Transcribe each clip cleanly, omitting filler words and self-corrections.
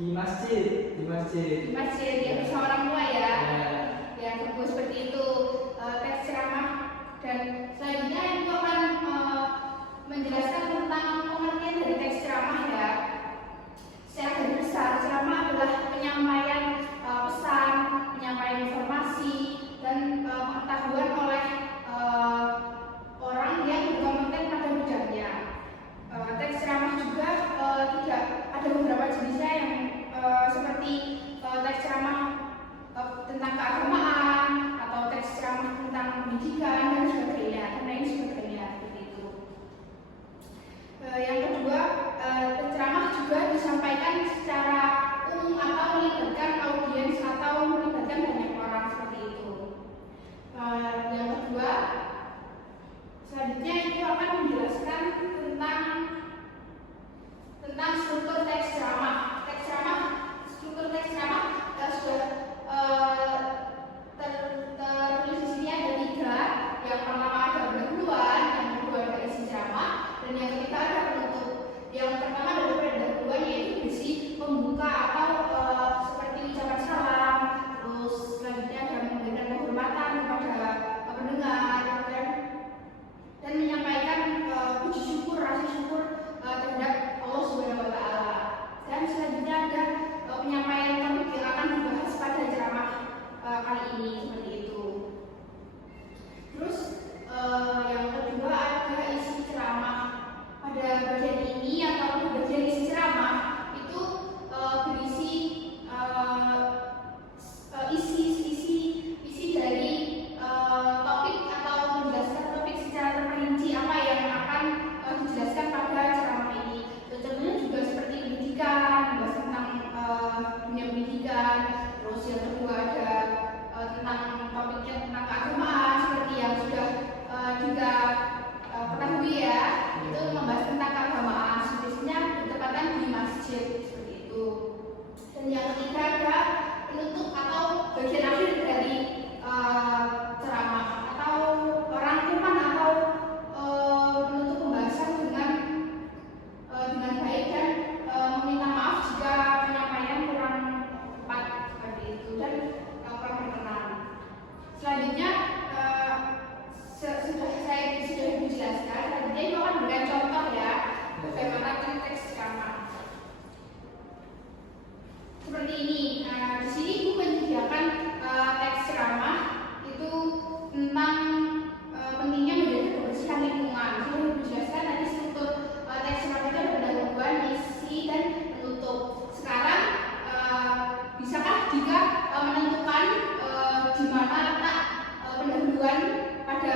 Di masjid ya, bersama orang tua ya. Ya, buku seperti itu teks ceramah. Dan selanjutnya itu akan menjelaskan tentang pengertian dari teks ceramah ya. Secara garis besar, ceramah adalah penyampaian pesan, penyampaian informasi dan pengetahuan oleh orang yang berkompeten pada bidangnya. Teks ceramah juga tidak ada beberapa jenisnya yang seperti teks ceramah tentang keagamaan atau teks ceramah tentang pendidikan dan sebagainya, dan lain sebagainya seperti itu. Yang kedua, teks ceramah juga disampaikan secara umum atau melibatkan audiens atau melibatkan banyak orang seperti itu. Yang kedua, selanjutnya itu akan menjelaskan tentang struktur teks ceramah. Struktur teks ceramah sudah tertulis di sini ada 3. Yang pertama ada pendahuluan, yang kedua ada isi ceramah, dan yang ketiga ada penutup. Yang pertama adalah pendahuluan, yaitu berisi pembuka atau seperti ucapan salam, terus selanjutnya ada memberikan penghormatan kepada pendengar dan menyampaikan puji syukur, rasa syukur terhadap Allah Subhanahu wa Ta'ala. Dan selanjutnya ada penyampaian topik yang akan dibahas pada ceramah kali ini seperti itu. Terus yang kedua ada isi ceramah. Pada bagian ini atau bagian isi ceramah itu berisi isi dari topik atau menjelaskan topik secara terperinci apa yang akan dijelaskan pada ceramah ini. Contohnya juga seperti pendidikan, membahas tentang dunia pendidikan. Terus yang kedua ada tentang topiknya tentang keagamaan seperti yang sudah kita ketahui ya, itu membahas tentang keagamaan, biasanya bertepatan di masjid seperti itu. Dan yang ketiga ada penutup atau bagian akhir dari ceramah atau rangkuman atau menutup pembahasan dengan baik dan meminta maaf jika penyampaian kurang tepat seperti itu dan kurang berkenan. Selanjutnya sudah dijelaskan. Selanjutnya itu akan memberikan contoh ya bagaimana teks ceramah. Seperti ini. Di sini ibu menyediakan teks ceramah itu tentang pentingnya menjaga kebersihan lingkungan. Sudah dijelaskan tadi struktur teks ceramah itu ada pendahuluan, isi dan penutup. Sekarang bisakah jika menentukan di mana letak pendahuluan pada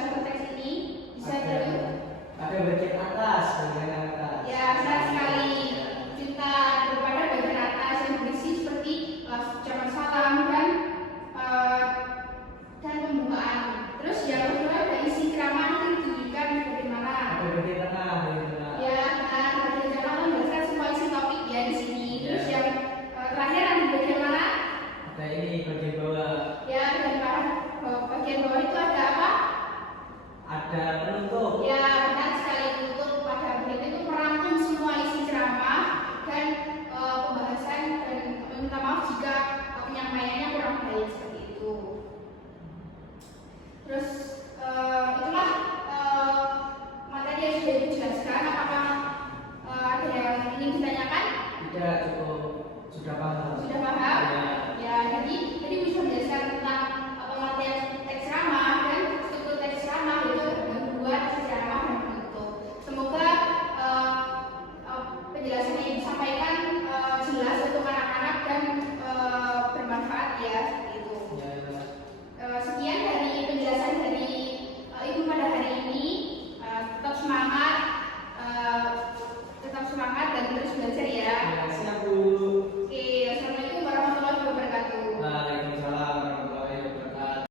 contoh teks ini? Bisa dulu. Ada bagian atas. Ya, benar sekali. Kita daripada bagian atas yang berisi seperti ucapan salam dan pembukaan. Terus yang kedua ada isi ceramah yang ditujukan bagaimana? Ada bagian tengah. Ya, benar. Bagian tengah menjelaskan semua isi topik ya di sini. Terus yang terakhir ada bagian mana? Ada ini bagian bawah. Ya, bagian bawah itu ada apa? Ada penutup. Ya, benar sekali, penutup. Pada bagian itu merangkum semua isi ceramah dan pembahasan dan meminta maaf jika penyampaiannya kurang baik seperti itu. Terus itulah materi yang sudah dijelaskan. Apakah ada yang ingin ditanyakan? Tidak, cukup. Sudah paham. Sudah paham? Ya, jadi bisa menjelaskan tentang pengertian teks ceramah,